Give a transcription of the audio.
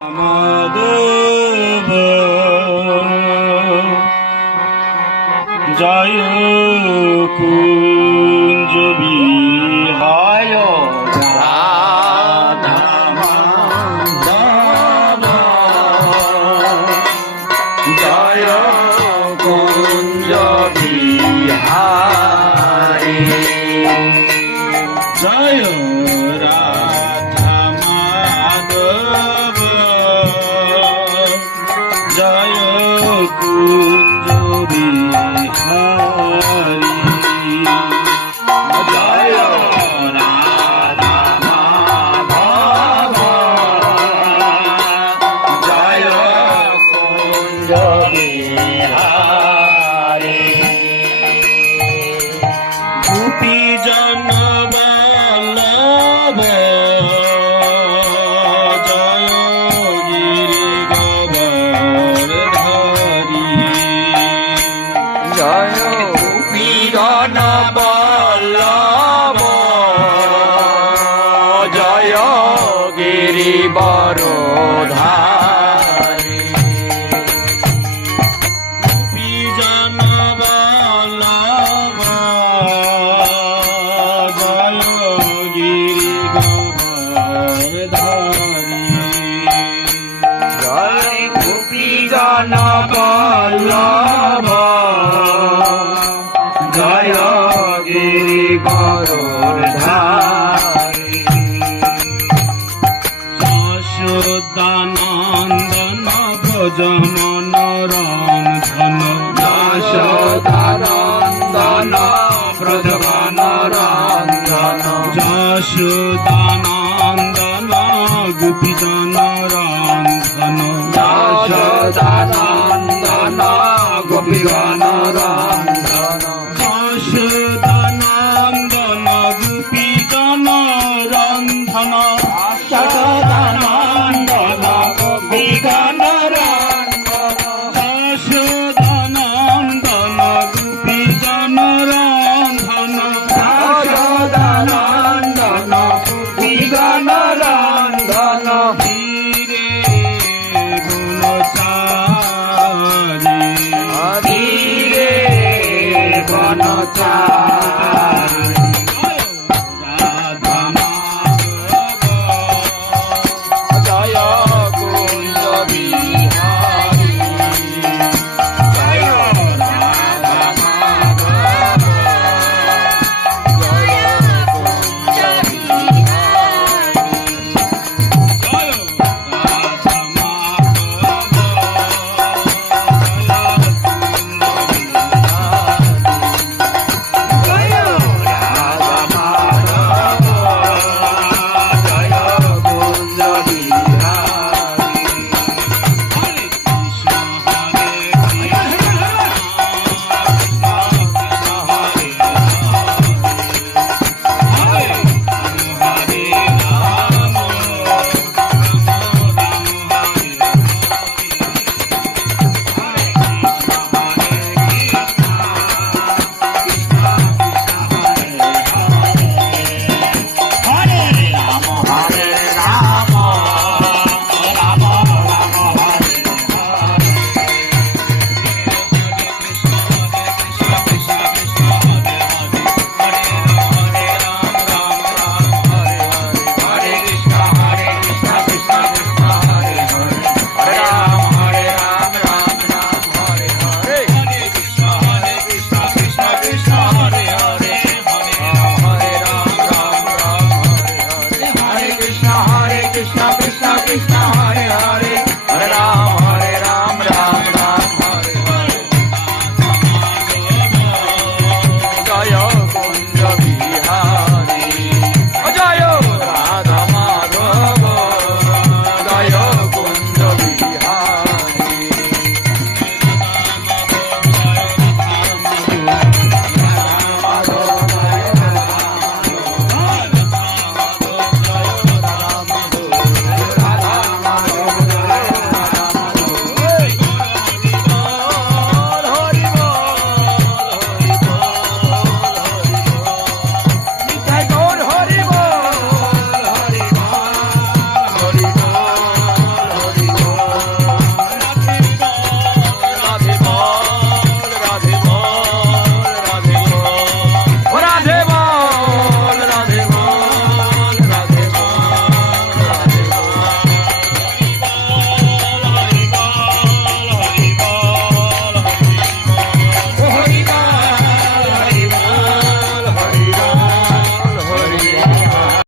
মাধব জয় কুঞ্জ বিহায় জয় কুঞ্জ বিহারী কুঞ্জ গিরিবর ধারী গোপী জয় গিরি গোবর্ধরি সদানন্দন ভজ মনোরঞ্জন সদানন্দন ব্রজ মনোরঞ্জন যশোদানন্দন গোপীজন রঞ্জন যশোদানন্দন গোপীগণ রঞ্জন যশোদানন্দন গোপীগণ রন্ধন সদানন্দ time.